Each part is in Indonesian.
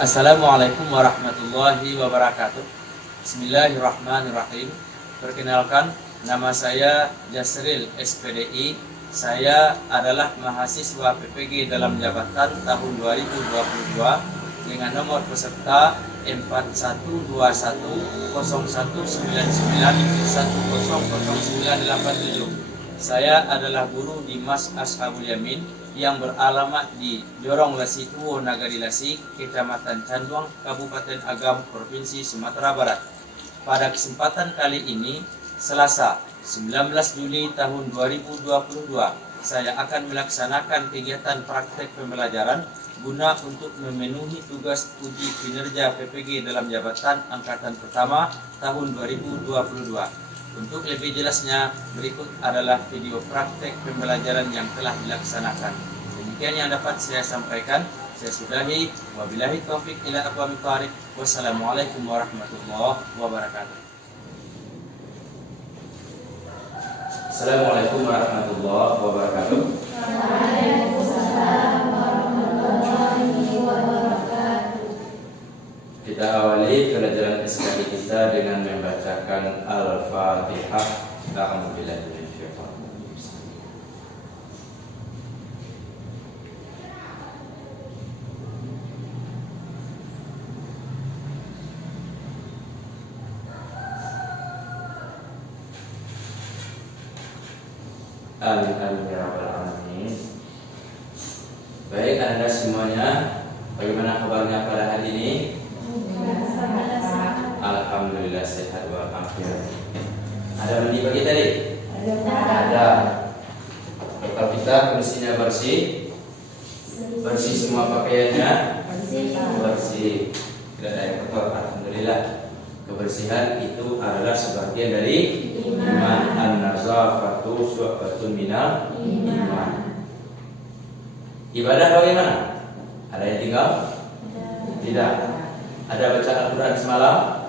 Assalamualaikum warahmatullahi wabarakatuh. Bismillahirrahmanirrahim. Perkenalkan, nama saya Jasril SPDI. Saya adalah mahasiswa PPG dalam jabatan tahun 2022 dengan nomor peserta 41210199100987. Saya adalah guru di Mas Ashabul Yamin yang beralamat di Jorong Lasituo, Nagari Lasik, Kecamatan Canduang, Kabupaten Agam, Provinsi Sumatera Barat. Pada kesempatan kali ini, Selasa 19 Juli tahun 2022, saya akan melaksanakan kegiatan praktek pembelajaran guna untuk memenuhi tugas uji kinerja PPG dalam jabatan angkatan pertama tahun 2022. Untuk lebih jelasnya, berikut adalah video praktek pembelajaran yang telah dilaksanakan. Demikian yang dapat saya sampaikan. Saya sudahi. Wabillahi taufiq ila aqwamit thariq. Wassalamualaikum warahmatullahi wabarakatuh. Assalamualaikum warahmatullahi wabarakatuh. Waalaikumsalam warahmatullahi wabarakatuh. Kita awali pelajaran SKI kita dengan membacakan Al-Fatihah. A'udzubillahi minasyaitonir rajim. Amin amin ya rabbal alamin. Baik, Anda semuanya, bagaimana kabarnya pada hari ini? Alhamdulillah sehat walafiat. Ada mandi pagi tadi? Ada. Bekal kita kondisinya bersih? Bersih semua pakaiannya? Bersih. Tidak ada yang kotor. Alhamdulillah. Kebersihan itu adalah sebagian dari iman. An-nazafatu syu'batun minal iman. Ibadah bagaimana? Ada yang tinggal? Tidak. Ada baca Al-Quran semalam?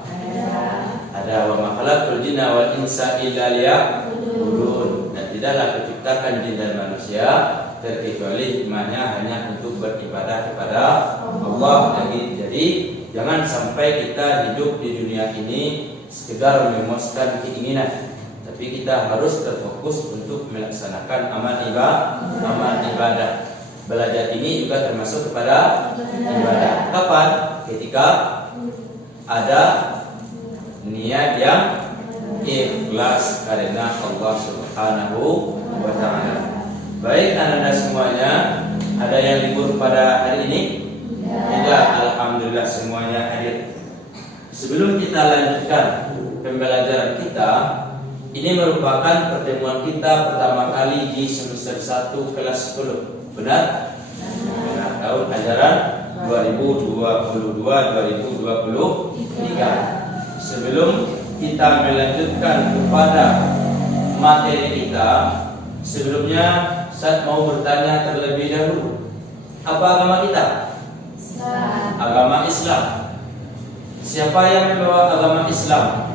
Ada. Wa ma khalaqtul jinna wal insa illa liya'budun. Dan tidaklah kuciptakan jin dan manusia terkecuali hikmahnya hanya untuk beribadah kepada Allah. Jadi jangan sampai kita hidup di dunia ini sekedar memuaskan keinginan, tapi kita harus terfokus untuk melaksanakan amal ibadah. Belajar ini juga termasuk kepada ibadah. Kapan? Ketika ada niat yang ikhlas karena Allah Subhanahu wa ta'ala. Baik, anak-anak semuanya, ada yang libur pada hari ini? Tidak. Alhamdulillah semuanya hadir. Sebelum kita lanjutkan pembelajaran kita, ini merupakan pertemuan kita pertama kali di semester 1 kelas 10. Benar? Benar. Tahun ajaran 2022-2023. Sebelum kita melanjutkan kepada materi kita, sebelumnya saya mau bertanya terlebih dahulu. Apa agama kita? Agama Islam. Siapa yang membawa agama Islam?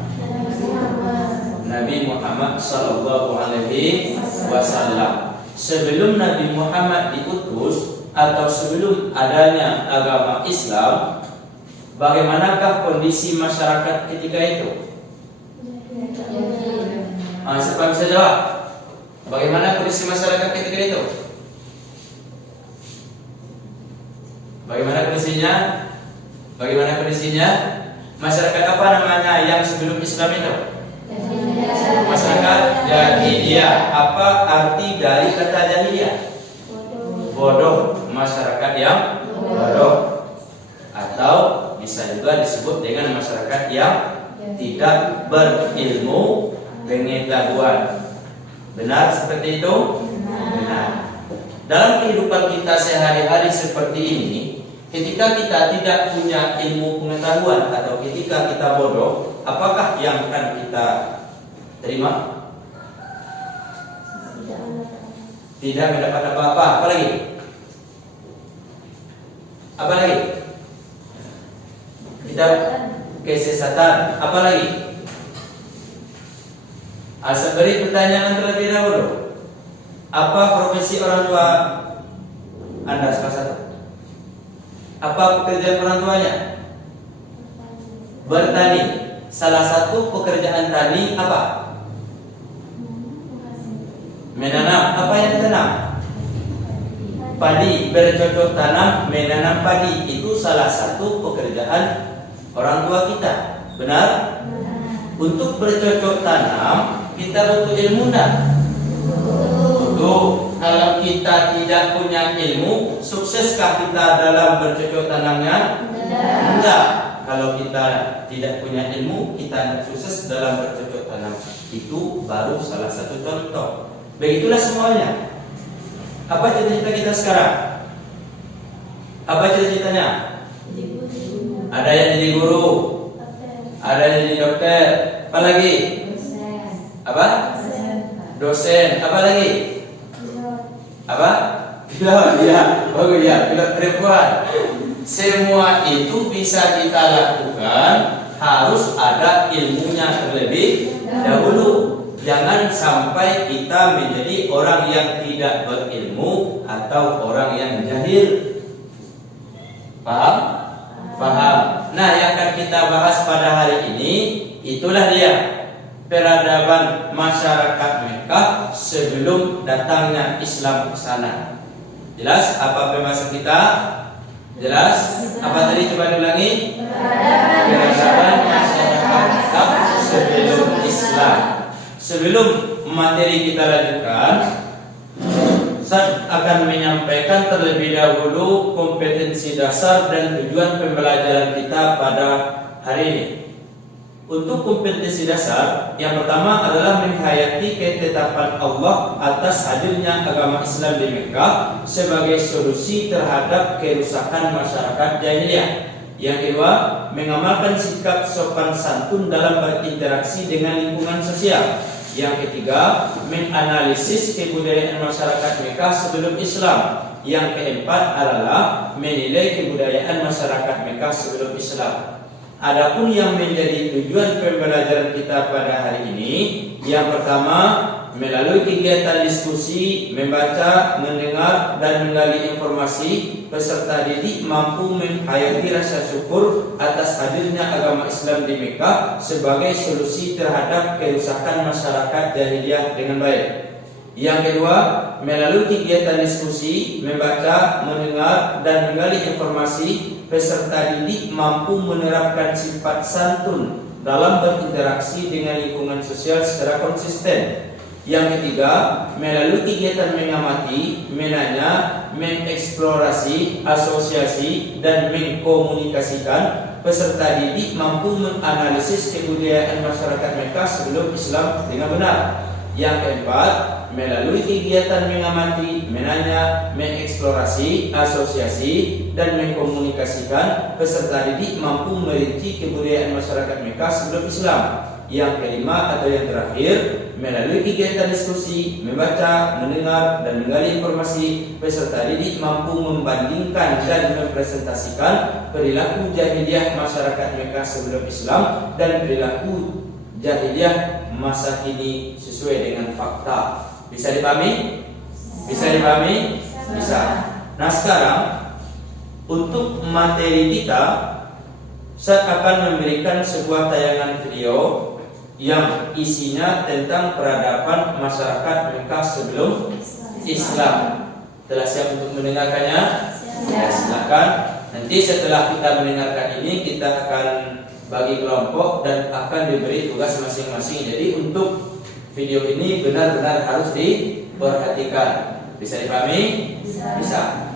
Nabi Muhammad sallallahu alaihi wasallam. Sebelum Nabi Muhammad diutus atau sebelum adanya agama Islam, bagaimanakah kondisi masyarakat ketika itu? Siapa bisa jawab? Bagaimana kondisi masyarakat ketika itu? Bagaimana kondisinya? Bagaimana kondisinya? Masyarakat apa namanya yang sebelum Islam itu? Masyarakat jahiliyah. Apa arti dari kata jahiliyah? Bodoh. Masyarakat yang bodoh. Atau bisa juga disebut dengan masyarakat yang tidak berilmu pengetahuan. Benar seperti itu? Benar. Dalam kehidupan kita sehari-hari seperti ini, ketika kita tidak punya ilmu pengetahuan atau ketika kita bodoh, apakah yang akan kita terima? Tidak mendapat apa-apa. Apa lagi? Apa lagi? Kita kesesatan. Apa lagi? Saya beri pertanyaan terlebih dahulu. Apa profesi orang tua Anda salah satu? Apa pekerjaan orang tuanya? Bertani. Salah satu pekerjaan tani apa? Menanam. Apa yang ditanam? Padi. Bercocok tanam, menanam padi. Itu salah satu pekerjaan orang tua kita. Benar? Untuk bercocok tanam kita butuh ilmu enggak? Tuh, kalau kita tidak punya ilmu, sukseskah kita dalam bercocok tanamnya? Enggak. Kalau kita tidak punya ilmu, kita tidak sukses dalam bercocok tanam. Itu baru salah satu contoh. Begitulah semuanya. Apa cita-cita kita sekarang? Apa cita-citanya? Ada yang jadi guru, ada yang jadi dokter, apa lagi? Apa? Dosen, apa lagi? Apa? Pilot, ya, bagus ya, pilot perempuan. Semua itu bisa kita lakukan, harus ada ilmunya terlebih dahulu. Jangan sampai kita menjadi orang yang tidak berilmu atau orang yang jahil. Paham? Paham. Nah, yang akan kita bahas pada hari ini itulah dia, peradaban masyarakat Mekah sebelum datangnya Islam ke sana. Jelas apa pembahasan kita? Jelas? Apa tadi, coba diulangi? Peradaban masyarakat Mekah sebelum Islam. Sebelum materi kita lanjutkan, saya akan menyampaikan terlebih dahulu kompetensi dasar dan tujuan pembelajaran kita pada hari ini. Untuk kompetensi dasar, yang pertama adalah menghayati ketetapan Allah atas hadirnya agama Islam di Mekah sebagai solusi terhadap kerusakan masyarakat jahiliyah. Yang kedua, mengamalkan sikap sopan santun dalam berinteraksi dengan lingkungan sosial. Yang ketiga, menganalisis kebudayaan masyarakat Mekah sebelum Islam. Yang keempat adalah menilai kebudayaan masyarakat Mekah sebelum Islam. Adapun yang menjadi tujuan pembelajaran kita pada hari ini, yang pertama, melalui kegiatan diskusi, membaca, mendengar, dan menggali informasi, peserta didik mampu menghayati rasa syukur atas hadirnya agama Islam di Mekah sebagai solusi terhadap kerusakan masyarakat jahiliyah dengan baik. Yang kedua, melalui kegiatan diskusi, membaca, mendengar, dan menggali informasi, peserta didik mampu menerapkan sifat santun dalam berinteraksi dengan lingkungan sosial secara konsisten. Yang ketiga, melalui kegiatan mengamati, menanya, mengeksplorasi, asosiasi, dan mengkomunikasikan, peserta didik mampu menganalisis kebudayaan masyarakat Mekah sebelum Islam dengan benar. Yang keempat, melalui kegiatan mengamati, menanya, mengeksplorasi, asosiasi, dan mengkomunikasikan, peserta didik mampu merinci kebudayaan masyarakat Mekah sebelum Islam. Yang kelima atau yang terakhir, melalui kegiatan diskusi, membaca, mendengar, dan menggali informasi, peserta didik mampu membandingkan dan mempresentasikan perilaku jahiliyah masyarakat Mekah sebelum Islam dan perilaku jahiliyah masa kini sesuai dengan fakta. Bisa dipahami? Bisa dipahami? Bisa. Nah, sekarang untuk materi kita, saya akan memberikan sebuah tayangan video yang isinya tentang peradaban masyarakat Mekah sebelum Islam. Telah siap untuk mendengarkannya? Ya, silakan. Nanti setelah kita mendengarkan ini, kita akan bagi kelompok dan akan diberi tugas masing-masing. Jadi untuk video ini benar-benar harus diperhatikan. Bisa dipahami? Bisa.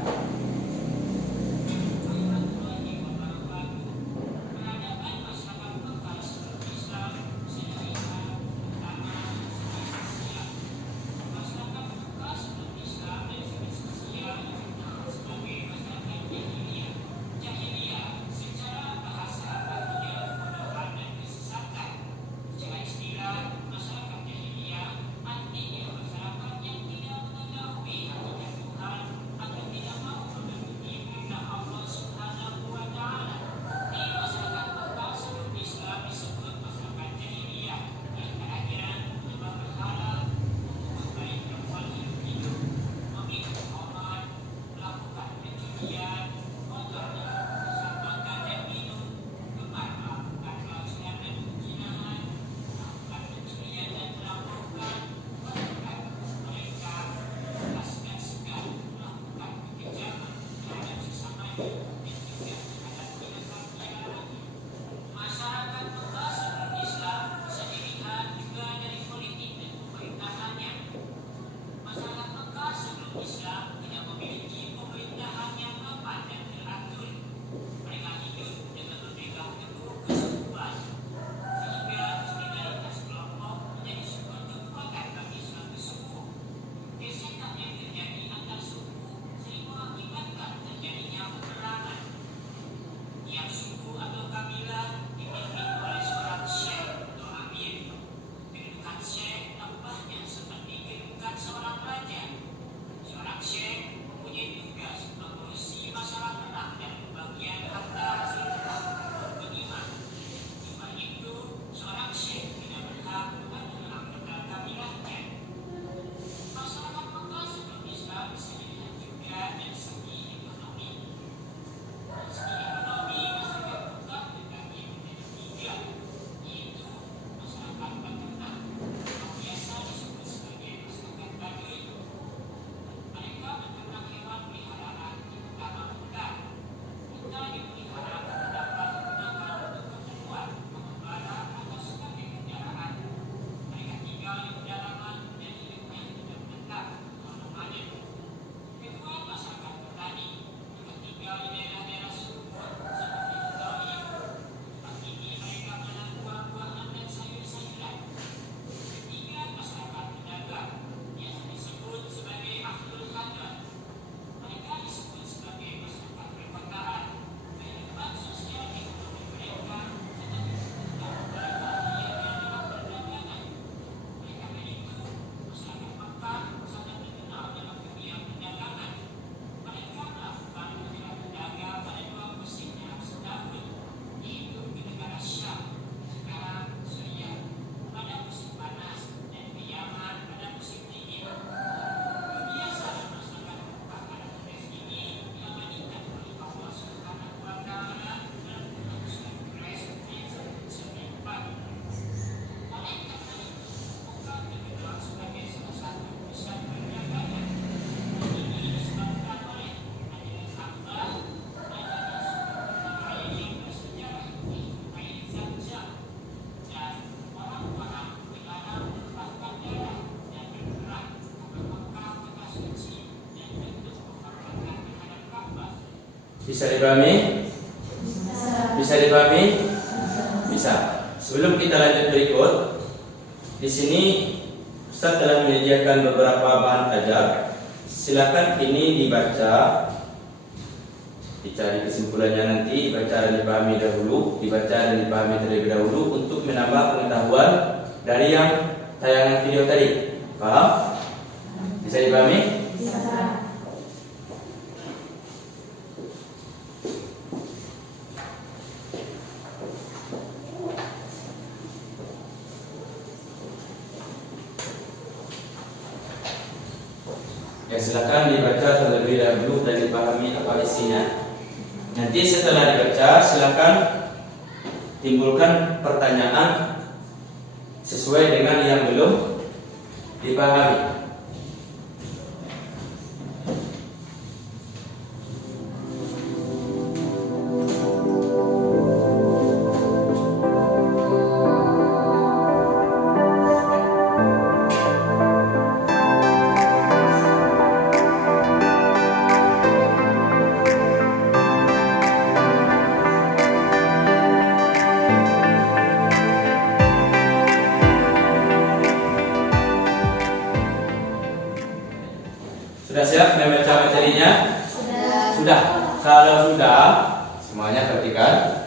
Bisa dipahami? Bisa dipahami? Bisa. Sebelum kita lanjut berikut, di sini Ustaz telah menyediakan beberapa bahan ajar. Silakan ini dibaca, dicari kesimpulannya nanti, dibaca dan dipahami dahulu, dibaca dan dipahami terlebih dahulu untuk menambah pengetahuan dari yang tayangan video tadi. Paham? Bisa dipahami? Bisa. Ya, silakan dibaca terlebih dahulu dan dipahami apa isinya. Nanti setelah dibaca, silakan timbulkan pertanyaan sesuai dengan yang belum dipahami. Sudah siap membaca materinya? Sudah. Kalau sudah, semuanya perhatikan.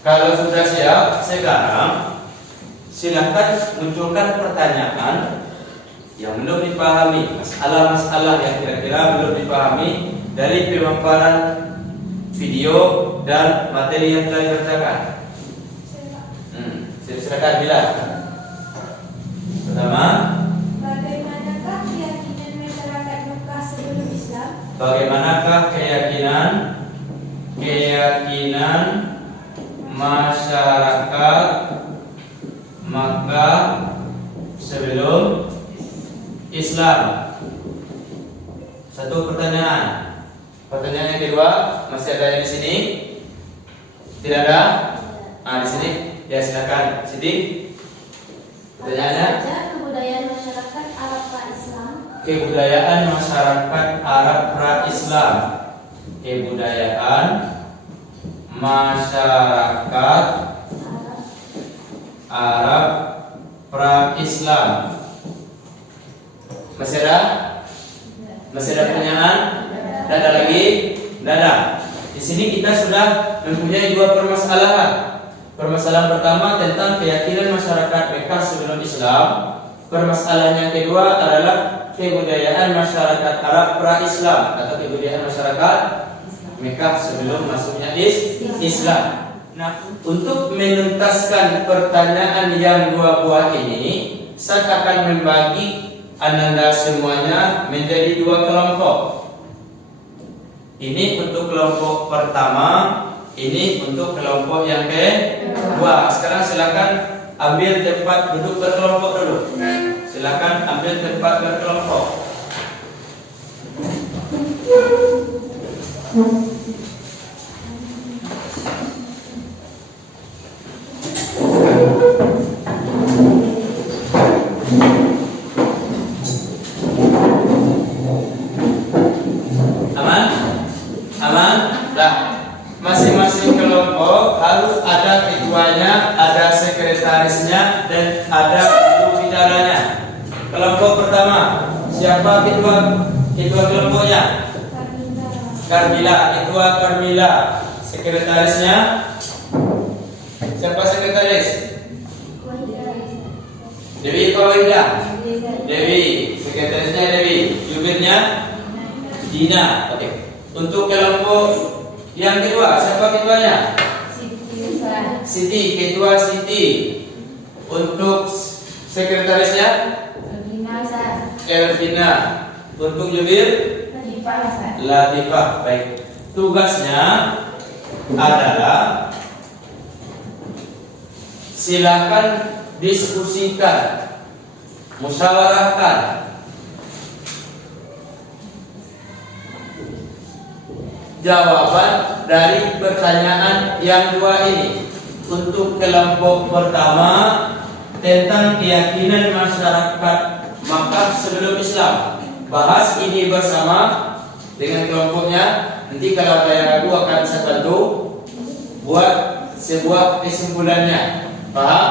Kalau sudah siap, sekarang silakan munculkan pertanyaan yang belum dipahami, masalah-masalah yang kira-kira belum dipahami dari pemaparan video dan materi yang telah dibacakan. Silakan bilang. Pertama, Bagaimanakah keyakinan masyarakat Mekah sebelum Islam? bagaimanakah keyakinan masyarakat Makkah sebelum Islam? Satu pertanyaan. Pertanyaan yang kedua, masih ada yang di sini? Tidak ada? Di sini. Ya, silakan. Siti. Pertanyaannya? Kebudayaan masyarakat Arab pra-Islam. Kebudayaan masyarakat Arab pra-Islam. Kebudayaan masyarakat Arab pra-Islam. Masih ada? Masih ada pertanyaan? Tidak ada lagi? Tidak ada. Di sini kita sudah mempunyai dua permasalahan. Permasalahan pertama tentang keyakinan masyarakat Mekah sebelum Islam. Permasalahan yang kedua adalah kebudayaan masyarakat Arab pra-Islam atau kebudayaan masyarakat Mekah sebelum masuknya Islam. Nah, untuk menuntaskan pertanyaan yang dua buah ini, saya akan membagi Ananda semuanya menjadi dua kelompok. Ini untuk kelompok pertama, ini untuk kelompok yang kedua. Sekarang silakan ambil tempat duduk berkelompok dulu. Silakan ambil tempat berkelompok. Aman? Aman? Nah, masing-masing kelompok harus ada ketuanya, ada sekretarisnya, dan ada juru bicaranya. Kelompok pertama, siapa ketua kelompoknya? Karmila, ketua Karmila. Sekretarisnya? Siapa sekretaris? Dewi Kawaida. Dewi, sekretarisnya Dewi. Jubirnya? Dina. Oke. Untuk kelompok yang kedua, siapa ketuanya? Siti, ketua Siti. Untuk sekretarisnya? Elvina. Untuk jubir? Latifah. Baik. Tugasnya adalah silakan diskusikan, musyawarahkan jawaban dari pertanyaan yang dua ini. Untuk kelompok pertama tentang keyakinan masyarakat Makkah sebelum Islam, bahas ini bersama dengan kelompoknya Nanti kalau ada yang ragu akan saya bantu buat sebuah kesimpulannya. Paham?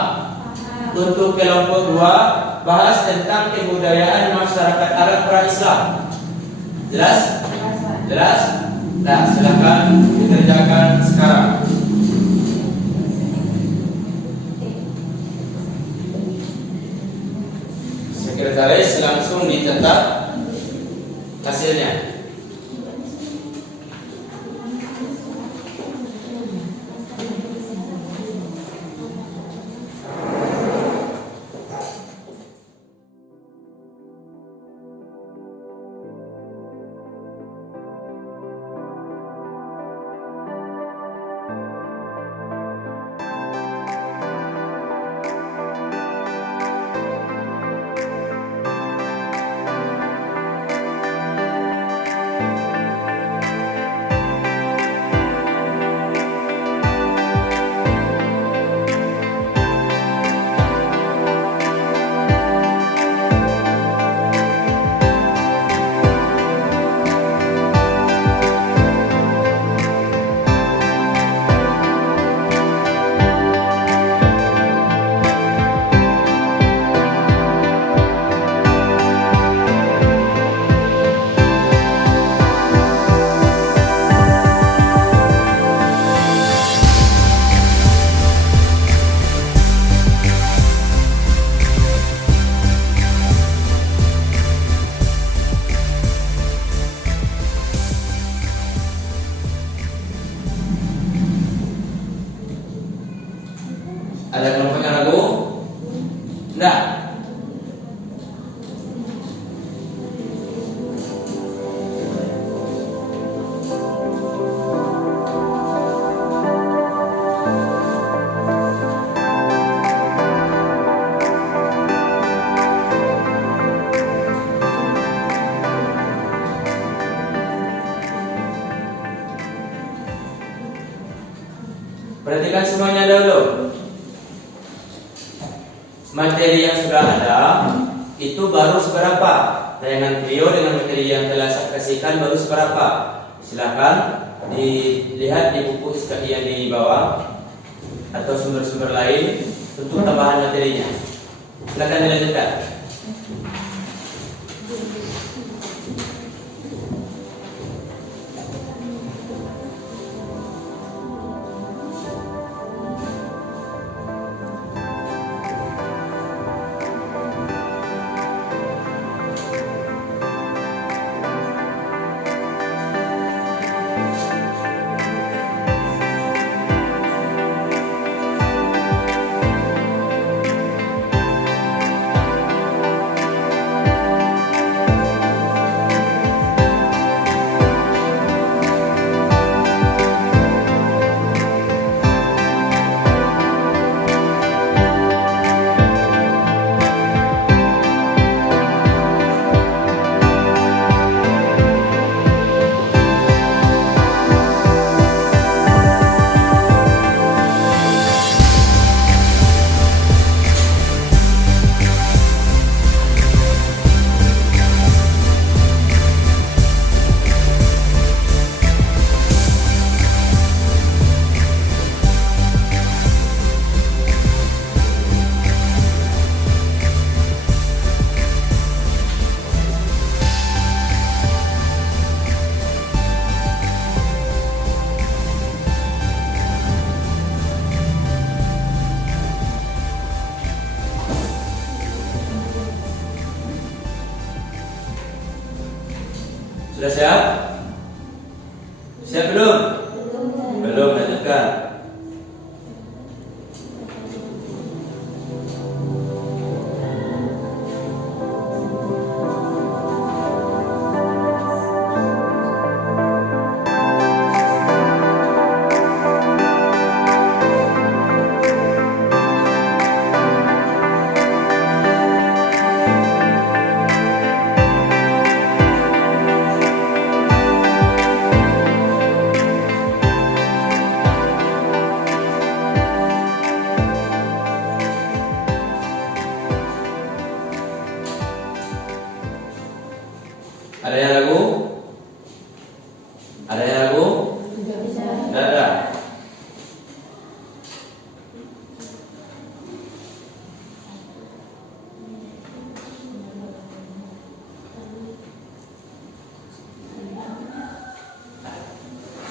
Untuk kelompok 2 bahas tentang kebudayaan masyarakat Arab pra-Islam. Jelas? Jelas? Nah, silakan dikerjakan sekarang. Sekretaris langsung dicatat hasilnya. Ada kelompok yang ragu? Enggak. Perhatikan semuanya dulu. Materi yang sudah ada itu baru seberapa? Tayangan video dengan materi yang telah saya kasihkan baru seberapa? Silakan dilihat di buku SKI yang di bawah atau sumber-sumber lain untuk tambahan materinya. Silakan dilanjutkan. Sudah siap? Siap belum? Belum, lanjutkan.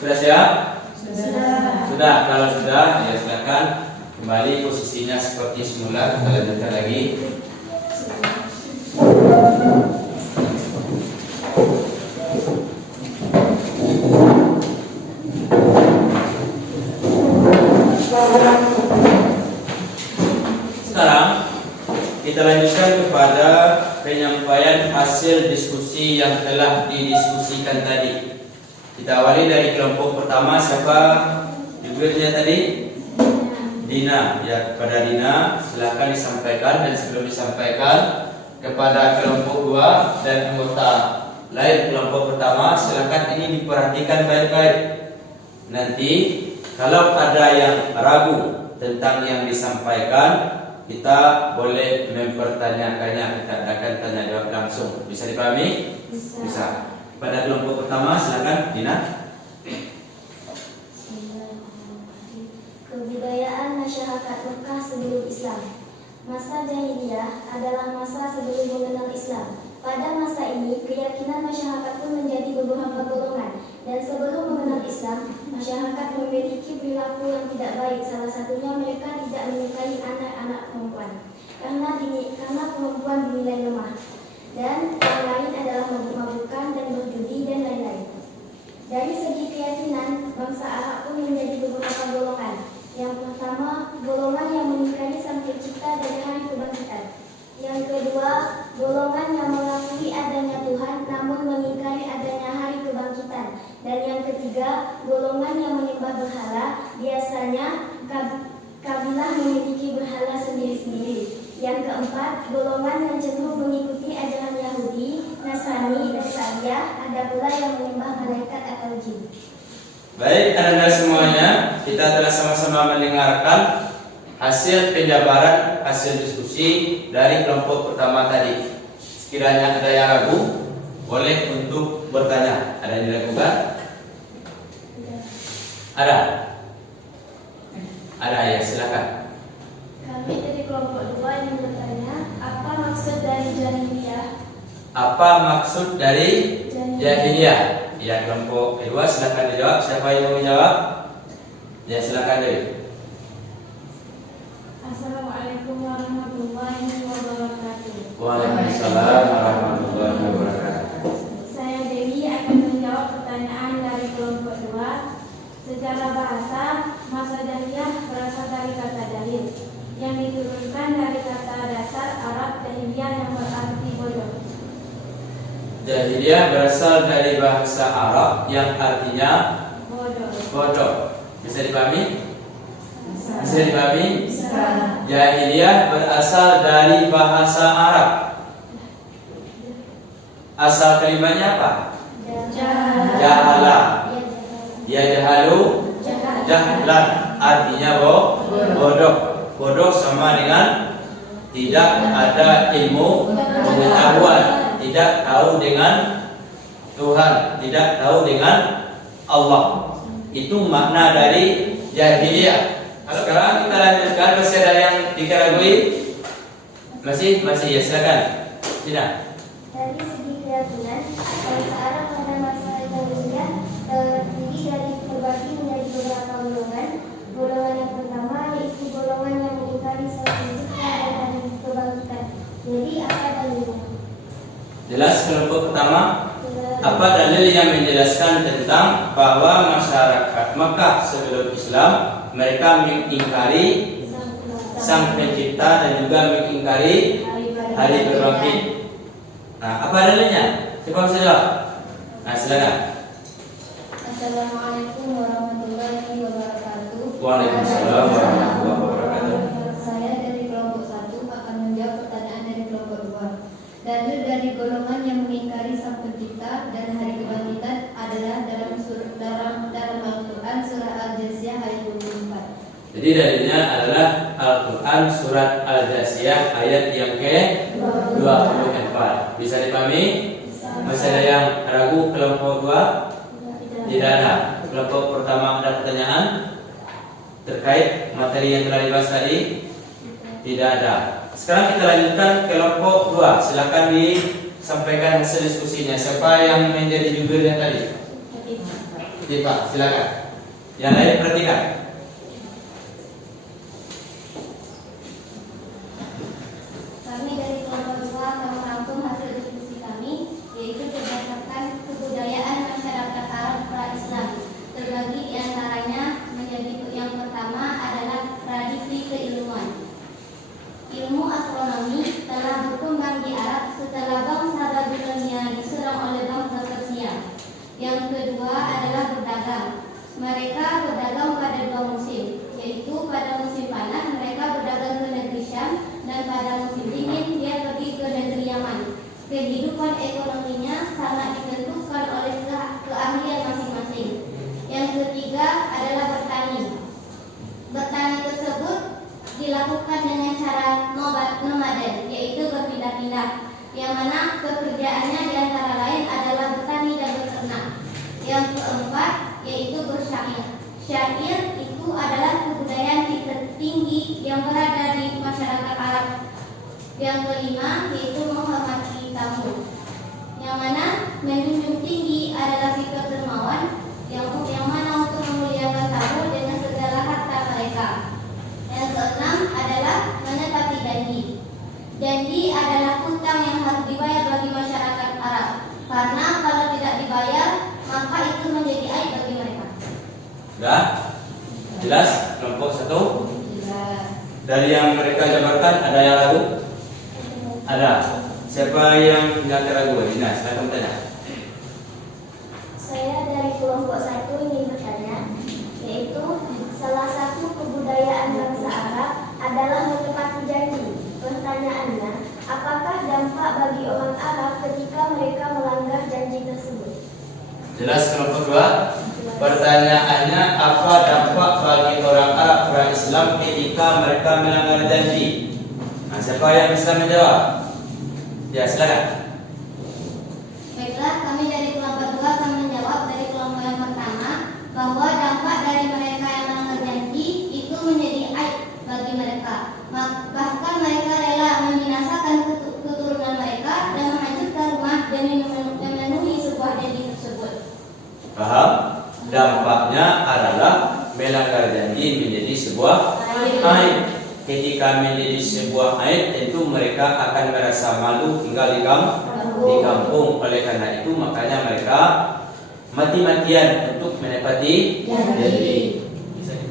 Sudah siap? Sudah. Sudah. Kalau sudah, ya silakan kembali posisinya seperti semula. Kita lanjutkan lagi. Sekarang kita lanjutkan kepada penyampaian hasil diskusi yang telah didiskusikan tadi. Kita awali dari kelompok pertama. Siapa jubirnya tadi? Dina. Ya, kepada Dina silakan disampaikan, dan sebelum disampaikan kepada kelompok 2 dan anggota lain kelompok pertama, silakan ini diperhatikan baik-baik. Nanti kalau ada yang ragu tentang yang disampaikan, kita boleh mempertanyakannya. Kita akan tanya jawab langsung. Bisa dipahami? Bisa. Pada kelompok pertama, silakan Dina. Kebudayaan masyarakat Mekah sebelum Islam. Masa jahiliyah adalah masa sebelum mengenal Islam. Pada masa ini, keyakinan masyarakat pun menjadi beberapa golongan. Dan sebelum mengenal Islam, masyarakat memiliki perilaku yang tidak baik. Salah satunya mereka tidak menyukai anak-anak perempuan karena perempuan dinilai lemah. Dan yang lain adalah mabuk-mabukan dan berjudi dan lain-lain. Dari segi keyakinan, bangsa Arab pun menjadi beberapa golongan. Yang pertama, golongan yang mengingkari Sang Pencipta dari hari kebangkitan. Yang kedua, golongan yang mengakui adanya Tuhan namun mengingkari adanya hari kebangkitan. Dan yang ketiga, golongan yang menyembah berhala. Biasanya kabilah memiliki berhala sendiri-sendiri. Yang keempat, golongan yang cenderung mengikuti ajaran Yahudi, Nasrani, dan Syariah. Ada pula yang menyembah malaikat atau jin. Baik, anak-anak semuanya, kita telah sama-sama mendengarkan hasil penjabaran, hasil diskusi dari kelompok pertama tadi. Sekiranya ada yang ragu, boleh untuk bertanya. Ada yang diragukan? Ada? Ada, ya silakan. Kami dari kelompok 2 yang bertanya, apa maksud dari jahiliyah? Apa maksud dari jahiliyah? Ya, kelompok kedua silakan dijawab. Siapa yang mau menjawab? Ya, silakan deh. Assalamualaikum warahmatullahi wabarakatuh. Waalaikumsalam warahmatullahi wabarakatuh. Saya Dewi akan menjawab pertanyaan dari kelompok 2. Secara bahasa, masa jahiliyah berasal dari kata jahil yang diturunkan dari kata dasar Arab jahiliyah yang berarti bodoh. Jahiliyah berasal dari bahasa Arab yang artinya bodoh. Bisa dipahami? Bisa dipahami? Jahiliyah berasal dari bahasa Arab. Asal kalimatnya apa? Jahala. Ya jahalu, jahlan, artinya bodoh. Bodoh sama dengan tidak ada ilmu pengetahuan, tidak tahu dengan Tuhan, tidak tahu dengan Allah. Itu makna dari jahiliyah. Kalau sekarang kita lanjutkan, masih ada yang dikeragui? Masih ya, silakan. Tidak. Dari segi keyakinan, bangsa Arab pada masa jahiliyah terdiri dari terbagi menjadi beberapa golongan. Golongan yang pertama yaitu golongan yang mengingkari Sang Pencipta dan hari kebangkitan. Jadi apa dalilnya? Jelas kelompok pertama. Apa dalil yang menjelaskan tentang bahwa masyarakat Mekah sebelum Islam mereka mengingkari Sang Pencipta dan juga mengingkari hari berbangkit? Nah, apa dalilnya? Siapa bisa jawab? Nah, silakan. Assalamualaikum warahmatullahi wabarakatuh. Waalaikumsalam warahmatullahi wabarakatuh. Saya dari kelompok 1 akan menjawab pertanyaan dari kelompok 2. Dalil dari golongan yang mengingkari Sang Pencipta dan hari kebangkitan adalah dalam Al-Quran surah Al-Jasiyah ayat 24. Jadi dalilnya adalah Al-Quran surat Al-Jasiyah ayat yang ke-24. Bisa dipahami? Masih ada yang ragu kelompok 2? Tidak ada. Kelompok pertama ada pertanyaan terkait materi yang telah dibahas tadi? Tidak ada. Sekarang kita lanjutkan kelompok 2. Silakan disampaikan hasil diskusinya. Siapa yang menjadi jubirnya tadi? Tifa, silakan. Yang lain perhatikan. Kami dari kelompok 2 akan merangkum hasil diskusi kami, yaitu berdasarkan kebudayaan masyarakat Arab pra-Islam. Terbagi di antaranya menjadi yang pertama adalah tradisi keilmuan. Ilmu astronomi telah berkembang di Arab setelah bangsa Babilonia diserang oleh bangsa Persia. Yang kedua adalah berdagang. Mereka berdagang pada 2 musim, yaitu pada musim panas mereka berdagang ke negeri Syam, dan pada musim dingin dia pergi ke negeri Yaman. Kehidupan ekonominya sangat ditentukan oleh keahlian masing-masing. Yang ketiga adalah bertani. Bertani tersebut dilakukan dengan cara nomaden, yaitu berpindah-pindah, yang mana pekerjaannya di antara lain adalah bertani dan beternak. Yang keempat yaitu bersyair. Syair itu adalah kebudayaan tertinggi yang berada di masyarakat Arab. Yang kelima yaitu menghormati tamu, yang mana menjunjung tinggi adalah sikap dermawan, yang mana untuk memuliakan tamu dengan segala harta mereka. Yang keenam adalah menepati janji. Janji adalah hutang yang harus dibayar bagi masyarakat Arab, karena kalau tidak dibayar maka itu menjadi aib bagi mereka. Sudah? Jelas? Kelompok 1? Dari yang mereka jabarkan ada yang ragu? Ada. Siapa yang tidak ragu? Nah, silakan bertanya. Saya dari kelompok 1 ingin bertanya, yaitu salah satu kebudayaan bangsa Arab adalah menepati janji. Pertanyaannya, apakah dampak bagi orang Arab ketika mereka melanggar janji tersebut? Jelas kelompok 2? Pertanyaannya, apa dampak bagi orang Arab pra-Islam ketika mereka melanggar janji? Nah, siapa yang bisa menjawab? Ya, silakan. Baiklah, kami dari kelompok 2 akan menjawab dari kelompok yang pertama, bahwa dampak dari mereka yang melanggar janji itu menjadi aib bagi mereka. Bahkan mereka rela membinasakan keturunan mereka dan menghancurkan rumah demi memenuhi sebuah janji tersebut. Paham? Dampaknya adalah melanggar janji menjadi sebuah aib. Ketika menjadi sebuah aib, tentu mereka akan merasa malu tinggal di kampung. Oleh karena itu, makanya mereka mati-matian untuk menepati janji.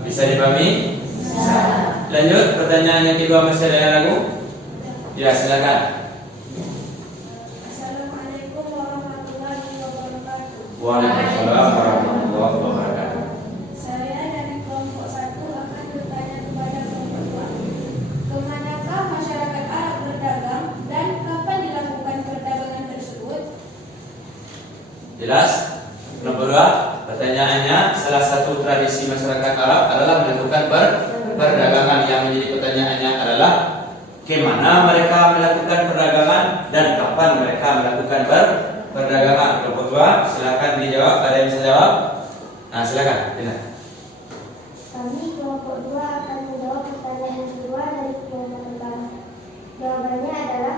Bisa dipahami? Bisa. Lanjut, pertanyaan yang kedua, masih ada yang ragu? Ya, silakan. Assalamualaikum warahmatullahi wabarakatuh. Waalaikumsalam warahmatullahi wabarakatuh. Saya dari kelompok 1 akan bertanya kepada kelompok 2. Kemanakah masyarakat Arab berdagang dan kapan dilakukan perdagangan tersebut? Jelas? Nomor 2, pertanyaannya, salah satu tradisi masyarakat Arab adalah melakukan perdagangan. Yang menjadi pertanyaannya adalah kemana mereka melakukan perdagangan dan kapan mereka melakukan perdagangan. Kelompok 2, silakan dijawab. Ada yang bisa jawab? Nah, silakan. Benar. Kami kelompok 2 akan menjawab pertanyaan kedua dari kelompok pertama. Jawabannya adalah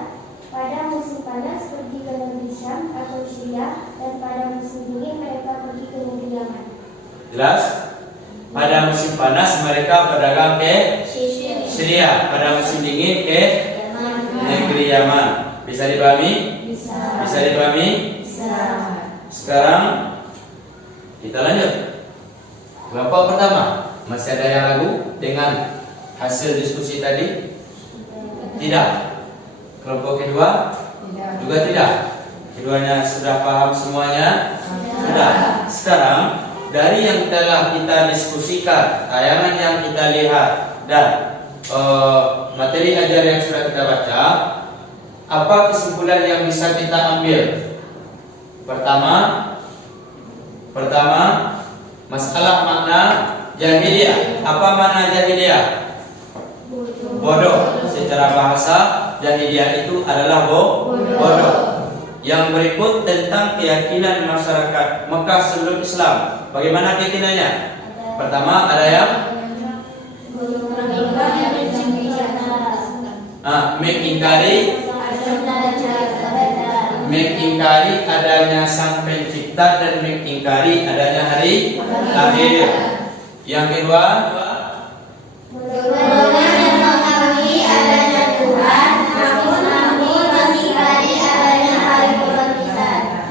pada musim panas pergi ke negeri Syam atau Syria, dan pada musim dingin mereka pergi ke negeri Yaman. Jelas? Pada musim panas mereka berdagang ke Syria, pada musim dingin ke negeri Yaman. Bisa dipahami? Bisa dipahami? Bisa. Sekarang kita lanjut. Kelompok pertama, masih ada yang ragu dengan hasil diskusi tadi? Tidak. Kelompok kedua? Juga tidak. Keduanya sudah paham semuanya? Sudah. Sekarang dari yang telah kita diskusikan, tayangan yang kita lihat, dan materi ajar yang sudah kita baca, apa kesimpulan yang bisa kita ambil? Pertama, masalah makna jahiliyah. Apa makna jahiliyah? Bodoh. Secara bahasa, jahiliyah itu adalah bodoh. Yang berikut tentang keyakinan masyarakat Mekah sebelum Islam. Bagaimana keyakinannya? Pertama, ada yang mengingkari adanya sang pencipta. menentang dan mengingkari adanya hari akhir. Yang kedua, golongan yang mengakui adanya Tuhan, namun mengingkari adanya hari kebangkitan.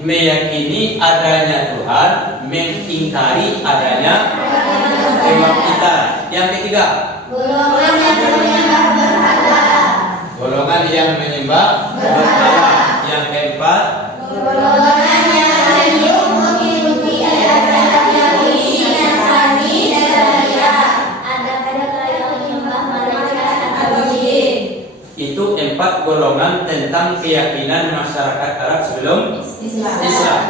meyakini adanya Tuhan, mengingkari adanya kebangkitan. Yang ketiga, Golongan yang menyembah berhala. golongan yang menyembah berhala. Yang keempat, Golongan yang mengikuti ajaran Yahudi, Nasrani, dan Syariah. Ada yang menyembah malaikat atau jin. itu 4 golongan tentang keyakinan masyarakat Arab sebelum Islam.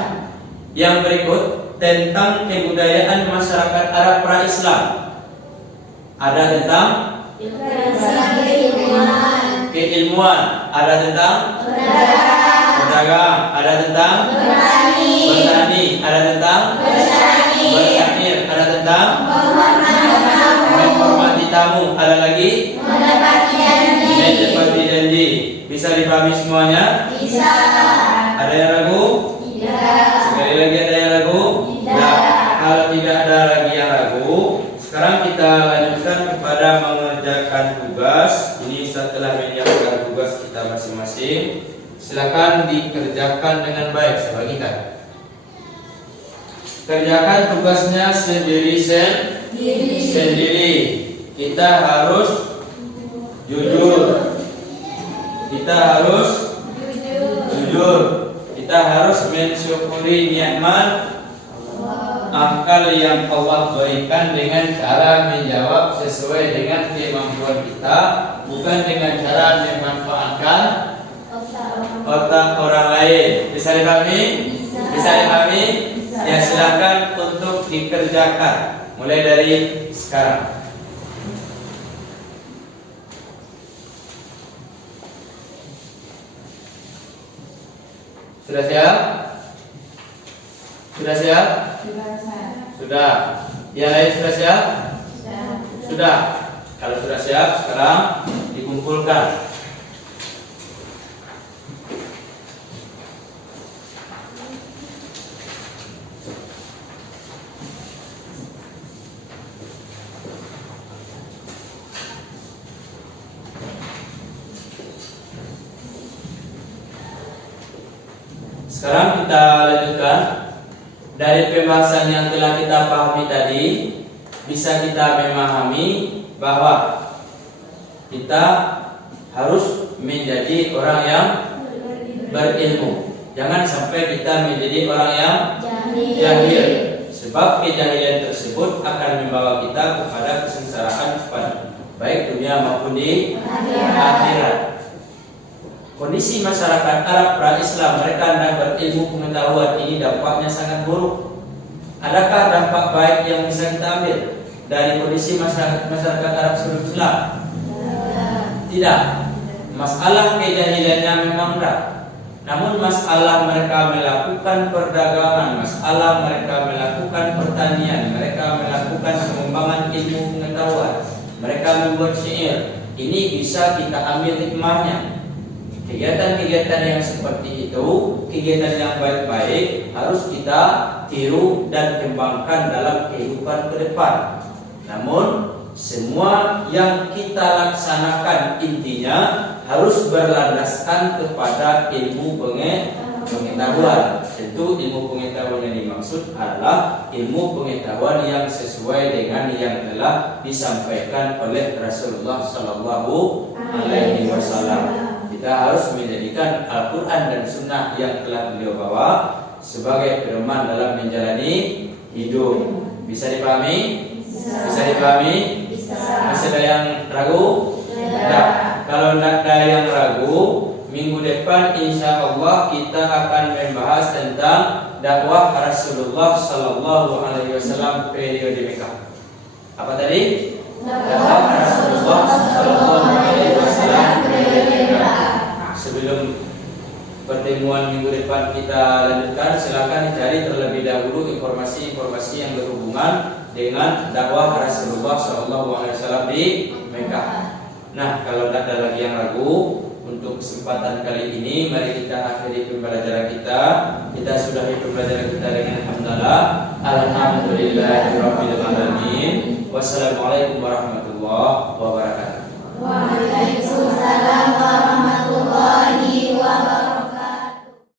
Yang berikut tentang kebudayaan masyarakat Arab pra-Islam. Ada tentang keilmuan, ada tentang berdagang, ada tentang bertani, ada tentang bertakmir, ada tentang menghormati tamu, ada lagi menepati janji. Bisa dipahami semuanya? Bisa. Ada yang ragu? Tidak. Sekali lagi ada yang ragu? Tidak. Kalau tidak ada lagi yang ragu, sekarang kita lanjutkan kepada mengerjakan tugas. Ini setelah menyiapkan tugas kita masing-masing, silakan dikerjakan dengan baik. Saya bagikan. Kerjakan tugasnya sendiri. Kita harus jujur. Kita harus jujur. Kita harus mensyukuri nikmat akal yang Allah berikan dengan cara menjawab sesuai dengan kemampuan kita, bukan dengan cara memanfaatkan otak orang lain. Bisa dipahami? Bisa dipahami? Ya, silakan untuk dikerjakan mulai dari sekarang. Sudah siap? Sudah siap? Sudah. Yang lain sudah siap? Sudah. Kalau sudah siap, sekarang dikumpulkan. Sekarang kita lanjutkan dari pembahasan yang telah kita pahami tadi. Bisa kita memahami bahwa kita harus menjadi orang yang berilmu. Jangan sampai kita menjadi orang yang jahil. Sebab kejahilan tersebut akan membawa kita kepada kesengsaraan baik dunia maupun di akhirat. Kondisi masyarakat Arab pra-Islam, mereka tidak berilmu pengetahuan, ini dampaknya sangat buruk. Adakah dampak baik yang bisa kita ambil dari kondisi masyarakat Arab sebelum Islam? Tidak. Masalah kejahilannya memang berat. Namun masalah mereka melakukan perdagangan, masalah mereka melakukan pertanian, mereka melakukan pengembangan ilmu pengetahuan, mereka membuat syair, ini bisa kita ambil hikmahnya. Kegiatan-kegiatan yang seperti itu, kegiatan yang baik-baik harus kita tiru dan kembangkan dalam kehidupan ke depan. Namun semua yang kita laksanakan intinya harus berlandaskan kepada ilmu pengetahuan. Tentu ilmu pengetahuan yang dimaksud adalah ilmu pengetahuan yang sesuai dengan yang telah disampaikan oleh Rasulullah Sallallahu Alaihi Wasallam. Kita harus menjadikan Al-Quran dan Sunnah yang telah beliau bawa sebagai pedoman dalam menjalani hidup. Bisa dipahami? Bisa dipahami? Masih ada yang ragu? Tidak. Kalau tidak ada yang ragu, minggu depan insya Allah kita akan membahas tentang dakwah Rasulullah Sallallahu Alaihi Wasallam periode Mekah. Apa tadi? Dakwah Rasulullah Sallallahu Alaihi Wasallam periode Mekah. Sebelum pertemuan minggu depan kita lanjutkan, silakan dicari terlebih dahulu informasi-informasi yang berhubungan dengan dakwah Rasulullah SAW di Mekah. Nah, kalau tidak ada lagi yang ragu, untuk untuk kesempatan kali ini mari kita akhiri pembelajaran kita. Kita sudahi pembelajaran kita dengan hamdalah.